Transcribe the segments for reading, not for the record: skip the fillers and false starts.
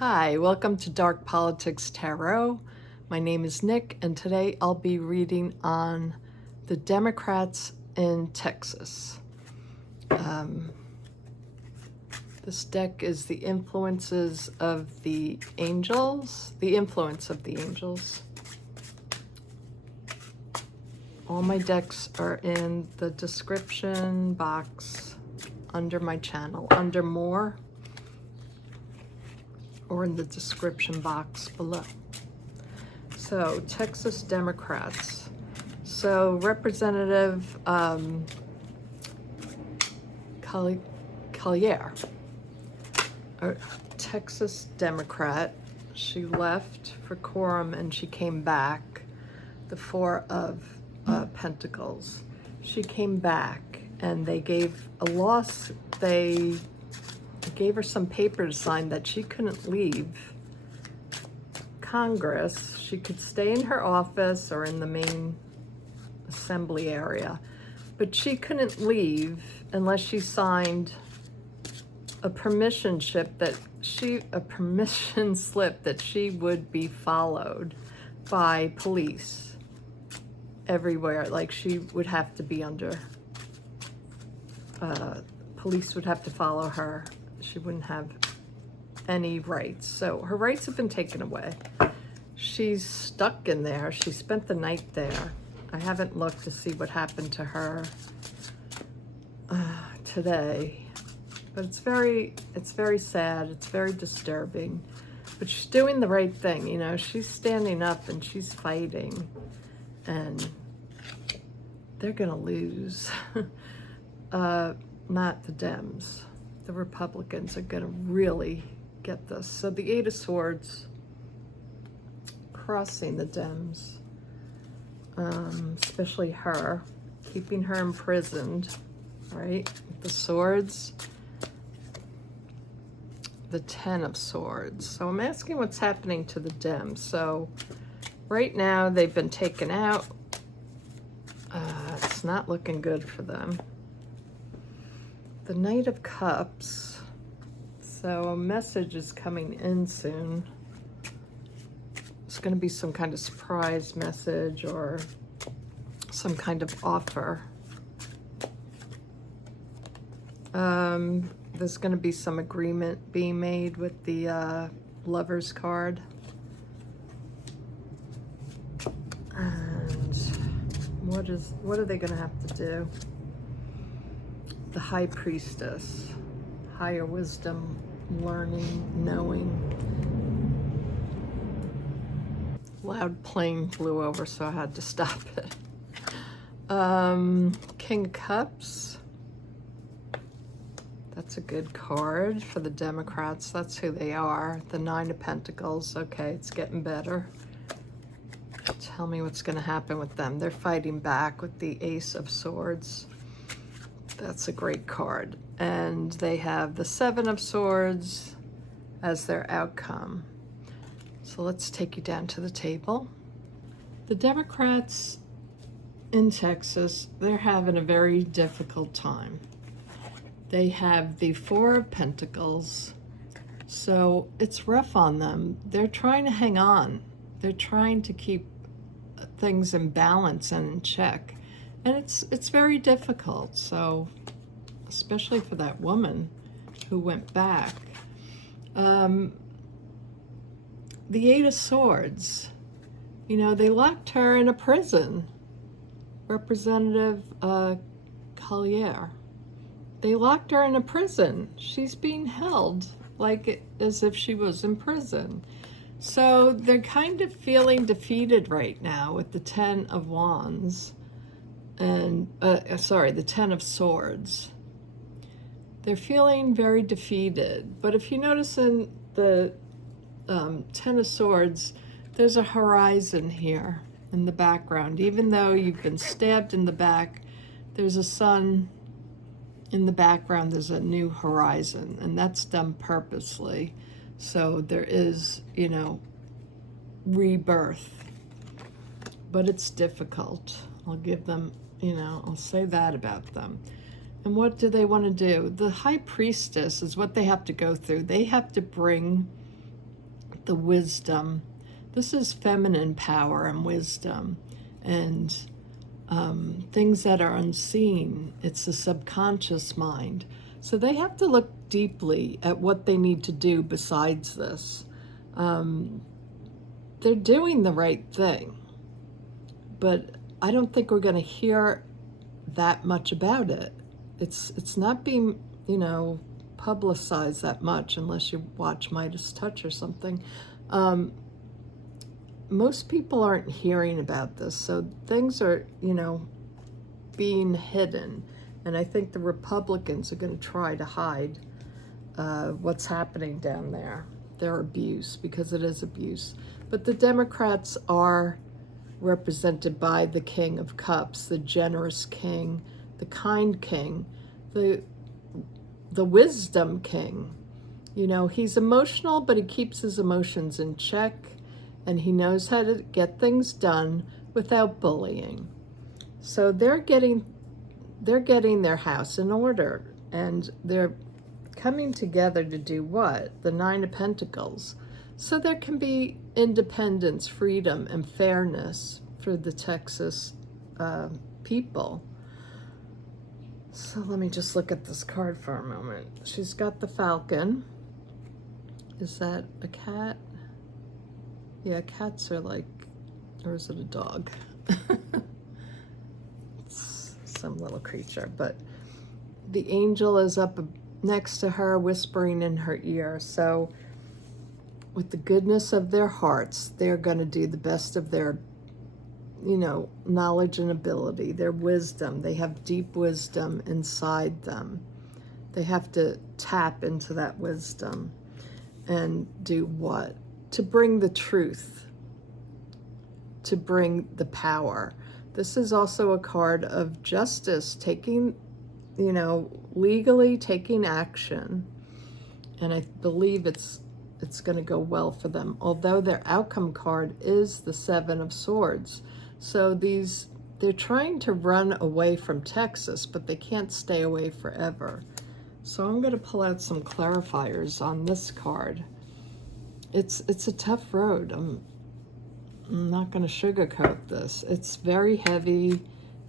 Hi, welcome to Dark Politics Tarot. My name is Nick, and today I'll be reading on the Democrats in Texas. This deck is the influences of the angels, the influence of the angels. All my decks are in the description box under my channel, under more, or in the description box below. So, Texas Democrats. So, Representative Collier, a Texas Democrat, she left for quorum and she came back. The Four of Pentacles. She came back and they gave a loss. They gave her some paper to sign that she couldn't leave Congress. She could stay in her office or in the main assembly area, but she couldn't leave unless she signed a permission slip that she would be followed by police everywhere. Like, she would have to be under police would have to follow her. She wouldn't have any rights. So her rights have been taken away. She's stuck in there. She spent the night there. I haven't looked to see what happened to her today, but it's very sad. It's very disturbing, but she's doing the right thing. You know, she's standing up and she's fighting, and they're gonna lose. Not the Dems. The Republicans are going to really get this. So the Eight of Swords crossing the Dems, especially her, keeping her imprisoned, right? The Swords, the Ten of Swords. So I'm asking what's happening to the Dems. So right now they've been taken out. It's not looking good for them. The Knight of Cups. So a message is coming in soon. It's going to be some kind of surprise message or some kind of offer. There's going to be some agreement being made with the Lover's card. And what are they going to have to do? The High Priestess, higher wisdom, learning, knowing. Loud plane flew over, so I had to stop it. King of Cups. That's a good card for the Democrats. That's who they are. The Nine of Pentacles. Okay, it's getting better. Tell me what's going to happen with them. They're fighting back with the Ace of Swords. That's a great card. And they have the Seven of Swords as their outcome. So let's take you down to the table. The Democrats in Texas, they're having a very difficult time. They have the Four of Pentacles, so it's rough on them. They're trying to hang on. They're trying to keep things in balance and in check. And it's very difficult, so especially for that woman who went back. The Eight of Swords, you know, they locked her in a prison. Representative Collier. They locked her in a prison. She's being held like as if she was in prison. So they're kind of feeling defeated right now with the Ten of Wands. And the Ten of Swords. They're feeling very defeated. But if you notice in the Ten of Swords, there's a horizon here in the background. Even though you've been stabbed in the back, there's a sun in the background. There's a new horizon, and that's done purposely. So there is, you know, rebirth. But it's difficult. I'll give them, you know, I'll say that about them. And what do they want to do? The High Priestess is what they have to go through. They have to bring the wisdom. This is feminine power and wisdom, and things that are unseen. It's the subconscious mind. So they have to look deeply at what they need to do besides this. They're doing the right thing, but I don't think we're going to hear that much about it. It's not being, publicized that much unless you watch Midas Touch or something. Most people aren't hearing about this, so things are, being hidden. And I think the Republicans are going to try to hide what's happening down there, their abuse, because it is abuse. But the Democrats are represented by the King of Cups, the generous king, the kind king, the wisdom king. He's emotional, but he keeps his emotions in check, and he knows how to get things done without bullying. So they're getting their house in order, and they're coming together to do what? The Nine of Pentacles. So there can be independence, freedom, and fairness for the Texas people. So let me just look at this card for a moment. She's got the Falcon. Is that a cat? Yeah, cats are like, or is it a dog? It's some little creature, but the angel is up next to her, whispering in her ear. So with the goodness of their hearts, they're going to do the best of their, knowledge and ability, their wisdom. They have deep wisdom inside them. They have to tap into that wisdom and do what? To bring the truth, to bring the power. This is also a card of justice, taking, legally taking action. And I believe it's going to go well for them, although their outcome card is the Seven of Swords. So they're trying to run away from Texas, but they can't stay away forever. So I'm going to pull out some clarifiers on this card. It's a tough road. I'm not going to sugarcoat this. It's very heavy.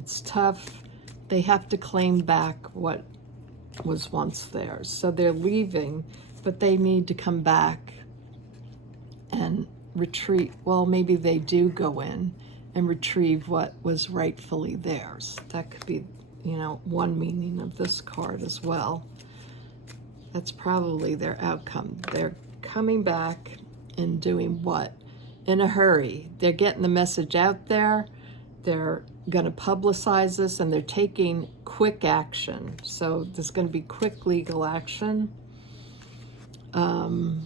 It's tough. They have to claim back what was once theirs. So they're leaving, but they need to come back and retreat. Well, maybe they do go in and retrieve what was rightfully theirs. That could be, one meaning of this card as well. That's probably their outcome. They're coming back and doing what? In a hurry. They're getting the message out there. They're going to publicize this, and they're taking quick action. So there's going to be quick legal action. The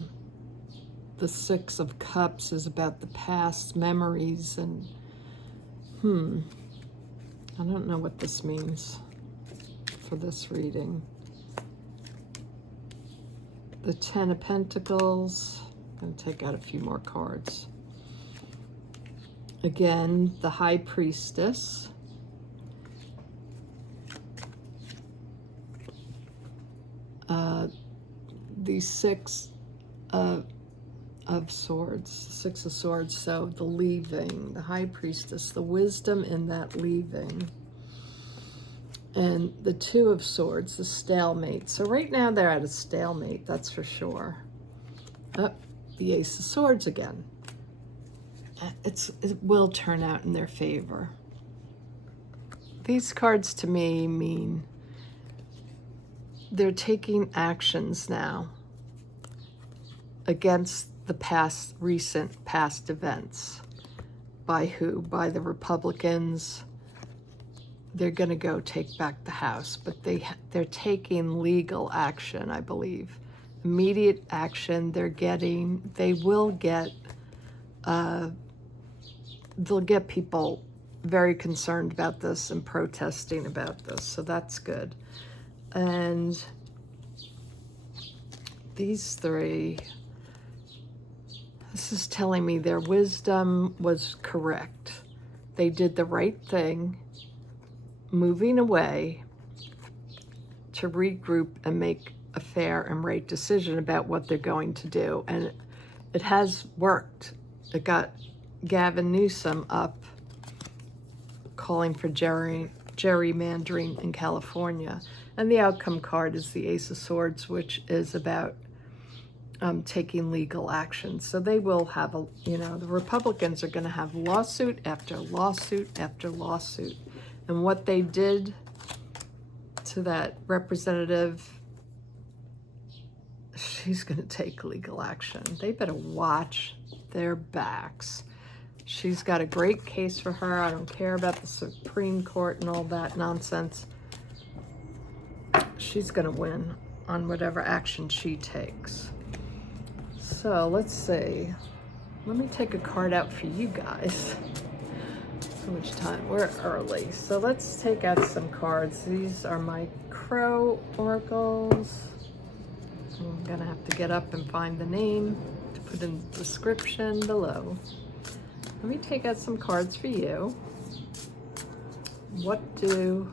Six of Cups is about the past memories, and I don't know what this means for this reading. The Ten of Pentacles. I'm going to take out a few more cards. Again, the High Priestess. The Six of Swords. Six of Swords, so the leaving, the High Priestess, the wisdom in that leaving. And the Two of Swords, the stalemate. So right now they're at a stalemate, that's for sure. Oh, the Ace of Swords again. It will turn out in their favor. These cards to me mean they're taking actions now against the recent past events. By who? By the Republicans. They're going to go take back the House, but they're taking legal action, I believe. Immediate action. They will get, they'll get people very concerned about this and protesting about this, so that's good. And these three, this is telling me their wisdom was correct. They did the right thing, moving away to regroup and make a fair and right decision about what they're going to do. And it has worked. It got Gavin Newsom up calling for gerrymandering in California. And the outcome card is the Ace of Swords, which is about taking legal action. So they will have the Republicans are going to have lawsuit after lawsuit after lawsuit. And what they did to that representative, she's going to take legal action. They better watch their backs. She's got a great case for her. I don't care about the Supreme Court and all that nonsense. She's going to win on whatever action she takes. So let's see. Let me take a card out for you guys. How much time? We're early. So let's take out some cards. These are my Crow oracles. I'm going to have to get up and find the name to put in the description below. Let me take out some cards for you. What do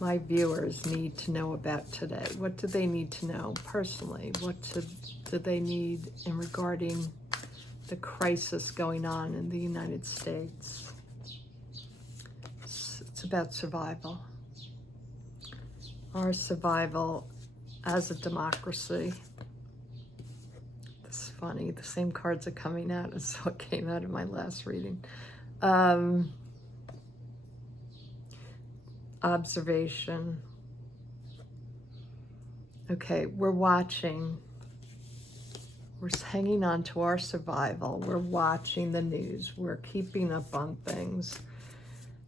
my viewers need to know about today? What do they need to know personally? What do they need in regarding the crisis going on in the United States? It's about survival. Our survival as a democracy. This is funny. The same cards are coming out as what came out in my last reading. Observation. Okay, we're watching. We're hanging on to our survival. We're watching the news. We're keeping up on things.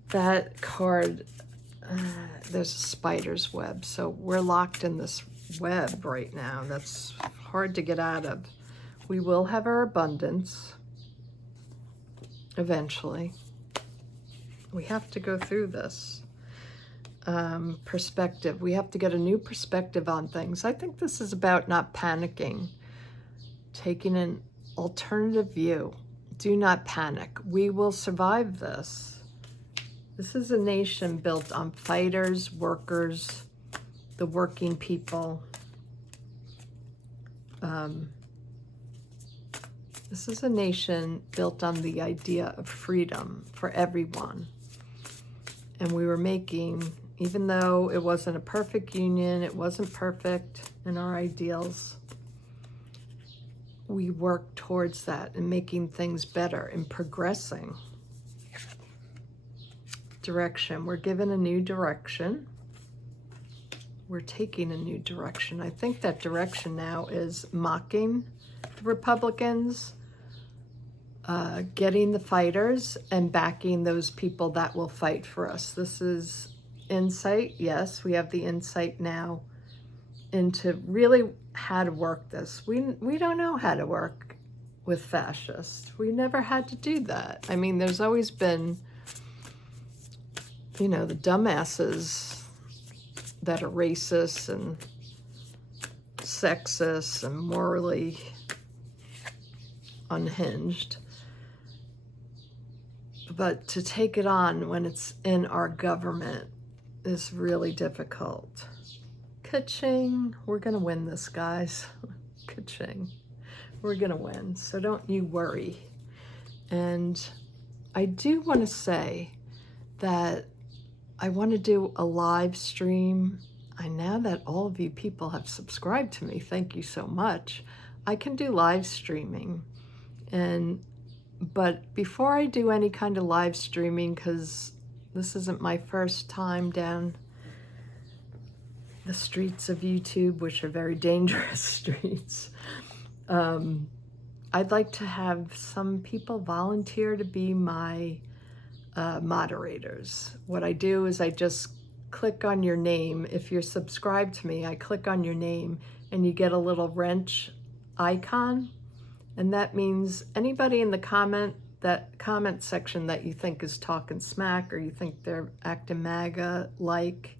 That card, there's a spider's web. So we're locked in this web right now. That's hard to get out of. We will have our abundance eventually. We have to go through this. Perspective. We have to get a new perspective on things. I think this is about not panicking, taking an alternative view. Do not panic. We will survive this. This is a nation built on fighters, workers, the working people. This is a nation built on the idea of freedom for everyone. And we were making, even though it wasn't a perfect union, it wasn't perfect in our ideals, we worked towards that and making things better and progressing. Direction. We're given a new direction. We're taking a new direction. I think that direction now is mocking the Republicans, getting the fighters, and backing those people that will fight for us. This is insight. Yes, we have the insight now into really how to work this. We don't know how to work with fascists. We never had to do that. I mean, there's always been, the dumbasses that are racist and sexist and morally unhinged. But to take it on when it's in our government is really difficult. Ka-ching. We're going to win this, guys. Ka-ching. We're going to win. So don't you worry. And I do want to say that I want to do a live stream. Now that all of you people have subscribed to me, thank you so much. I can do live streaming. But before I do any kind of live streaming, because this isn't my first time down the streets of YouTube, which are very dangerous streets, I'd like to have some people volunteer to be my moderators. What I do is I just click on your name. If you're subscribed to me, I click on your name and you get a little wrench icon. And that means anybody in the comment section that you think is talking smack, or you think they're acting MAGA-like,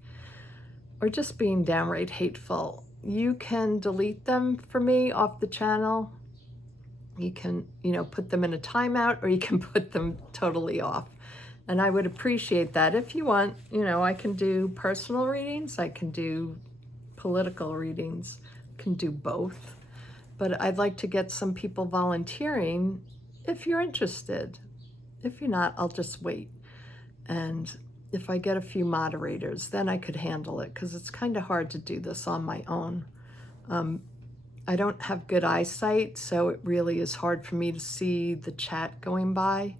or just being downright hateful, you can delete them for me off the channel. You can, put them in a timeout, or you can put them totally off. And I would appreciate that. If you want, I can do personal readings, I can do political readings, I can do both. But I'd like to get some people volunteering if you're interested. If you're not, I'll just wait. And if I get a few moderators, then I could handle it, because it's kind of hard to do this on my own. I don't have good eyesight, so it really is hard for me to see the chat going by.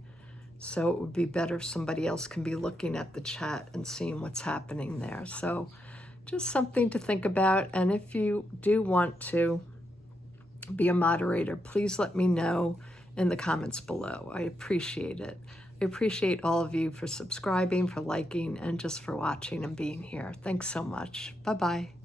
So it would be better if somebody else can be looking at the chat and seeing what's happening there. So just something to think about. And if you do want to be a moderator, please let me know in the comments below. I appreciate it. I appreciate all of you for subscribing, for liking, and just for watching and being here. Thanks so much. Bye-bye.